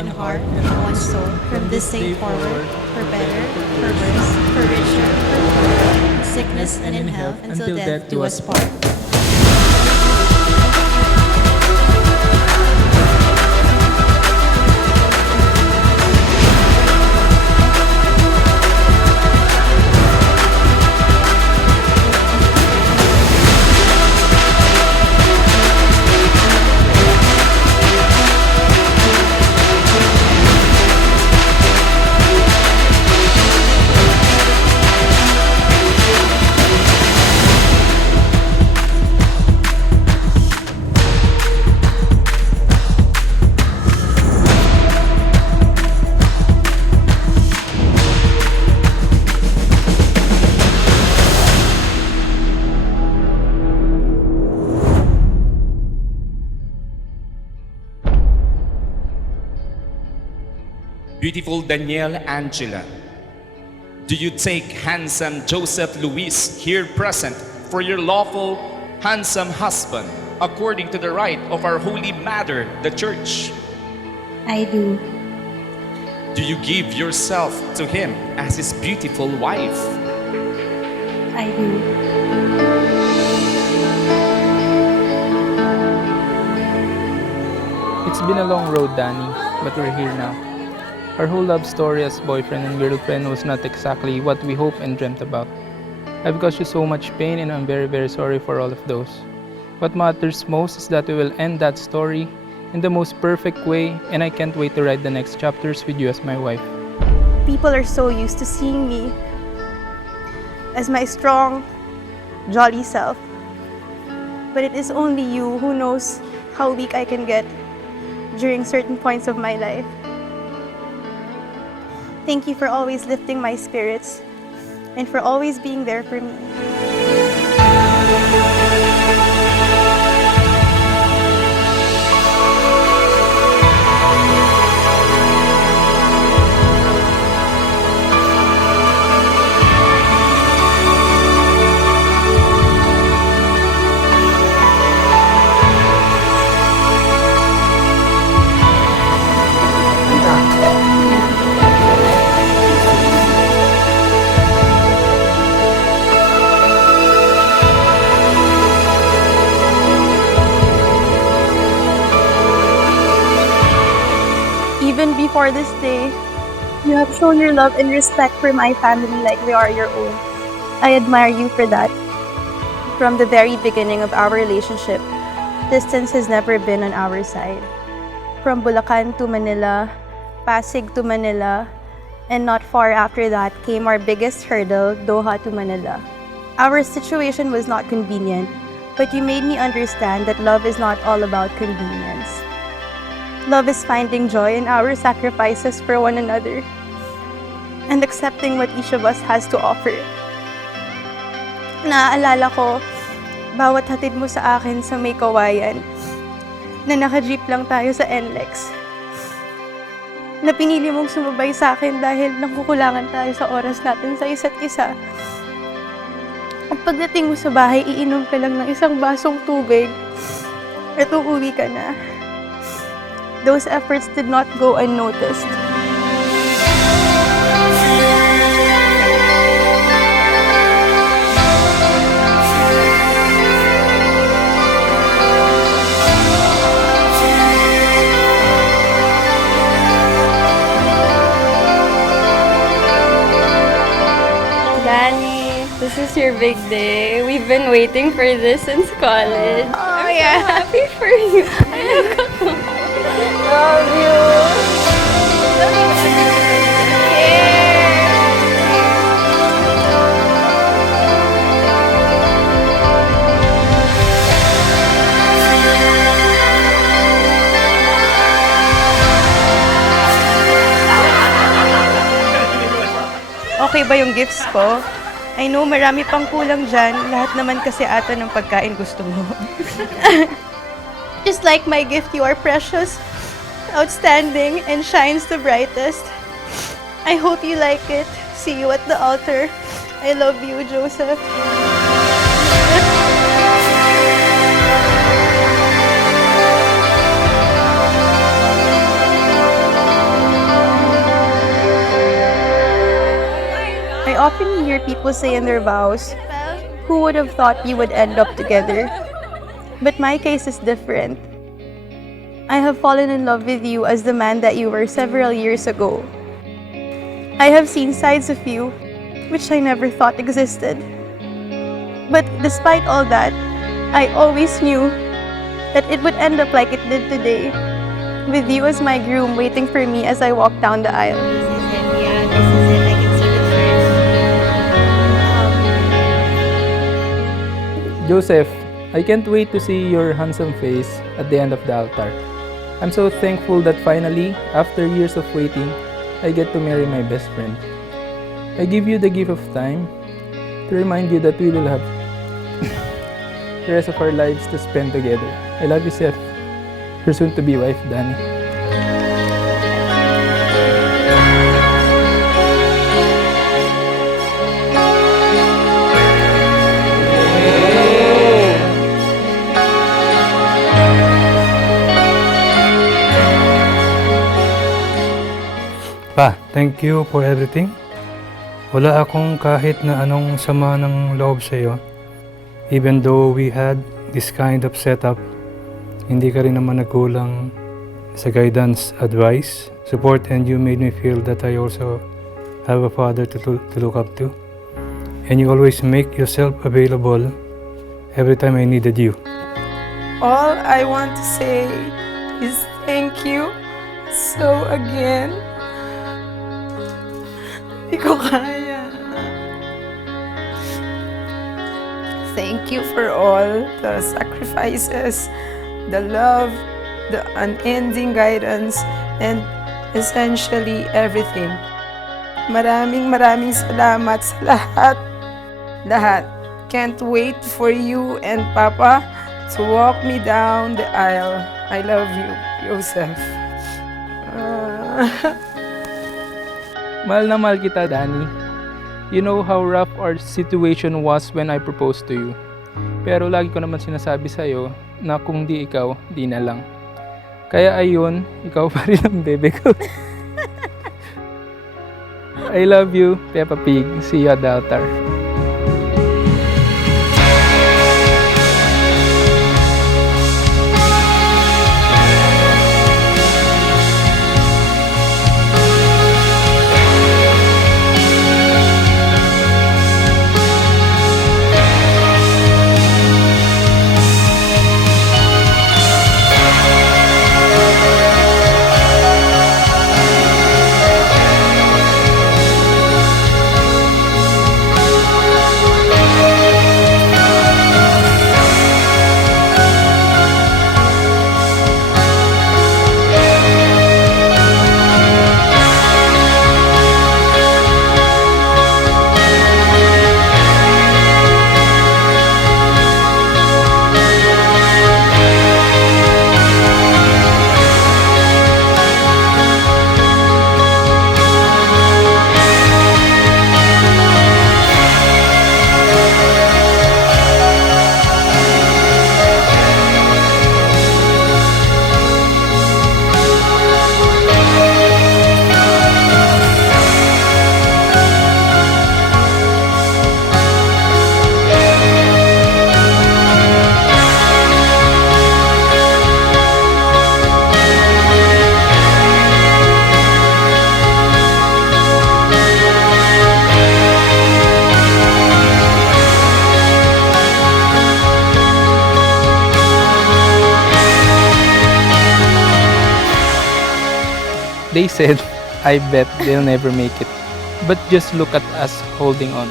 one heart and one soul, from this day forward, for better, for worse, for richer, for poorer, in sickness and in health, until death do us part. Beautiful Danielle Angela, do you take handsome Joseph Luis here present for your lawful, handsome husband, according to the rite of our Holy Mother, the Church? I do. Do you give yourself to him as his beautiful wife? I do. It's been a long road, Danny, but we're here now. Our whole love story as boyfriend and girlfriend was not exactly what we hoped and dreamt about. I've caused you so much pain and I'm very, very sorry for all of those. What matters most is that we will end that story in the most perfect way, and I can't wait to write the next chapters with you as my wife. People are so used to seeing me as my strong, jolly self. But it is only you who knows how weak I can get during certain points of my life. Thank you for always lifting my spirits and for always being there for me. Even before this day, you have shown your love and respect for my family like they are your own. I admire you for that. From the very beginning of our relationship, distance has never been on our side. From Bulacan to Manila, Pasig to Manila, and not far after that came our biggest hurdle, Doha to Manila. Our situation was not convenient, but you made me understand that love is not all about convenience. Love is finding joy in our sacrifices for one another and accepting what each of us has to offer. Naaalala ko, bawat hatid mo sa akin sa may kawayan, na naka-jeep lang tayo sa NLEX, na pinili mong sumabay sa akin dahil nakukulangan tayo sa oras natin sa isa't isa. At pagdating mo sa bahay, iinom ka lang ng isang basong tubig at uuwi ka na. Those efforts did not go unnoticed. Danny, this is your big day. We've been waiting for this since college. Oh, I'm yeah. so happy for you. Love you. Okay ba yung gifts ko? I know marami pang kulang dyan. Lahat naman kasi ata ng pagkain gusto mo. Just like my gift, you are precious, outstanding, and shines the brightest. I hope you like it. See you at the altar. I love you, Joseph. I often hear people say in their vows, "Who would have thought you would end up together?" But my case is different. I have fallen in love with you as the man that you were several years ago. I have seen sides of you which I never thought existed. But despite all that, I always knew that it would end up like it did today, with you as my groom waiting for me as I walk down the aisle. This is it. Yeah, this is it. I can see the first. Joseph, I can't wait to see your handsome face at the end of the altar. I'm so thankful that finally, after years of waiting, I get to marry my best friend. I give you the gift of time to remind you that we will have the rest of our lives to spend together. I love you, Seth. Your soon-to-be wife, Danny. Pa, thank you for everything. Wala akong kahit na anong sama ng loob sa iyo. Even though we had this kind of setup, hindi ka rin naman nagkulang sa guidance, advice, support, and you made me feel that I also have a father to look up to. And you always make yourself available every time I needed you. All I want to say is thank you. So again, hindi ko kaya. Thank you for all the sacrifices, the love, the unending guidance, and essentially everything. Maraming salamat sa lahat. Lahat. Can't wait for you and Papa to walk me down the aisle. I love you, Joseph. Mahal na mahal kita, Danny. You know how rough our situation was when I proposed to you. Pero lagi ko naman sinasabi sa'yo na kung di ikaw, di na lang. Kaya ayun, ikaw pa rin ang bebe ko. I love you, Peppa Pig. See you at the altar. They said, I bet they'll never make it. But just look at us holding on.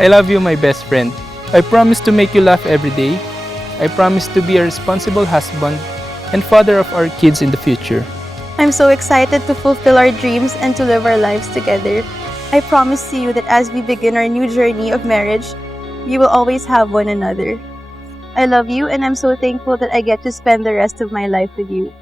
I love you, my best friend. I promise to make you laugh every day. I promise to be a responsible husband and father of our kids in the future. I'm so excited to fulfill our dreams and to live our lives together. I promise to you that as we begin our new journey of marriage, we will always have one another. I love you and I'm so thankful that I get to spend the rest of my life with you.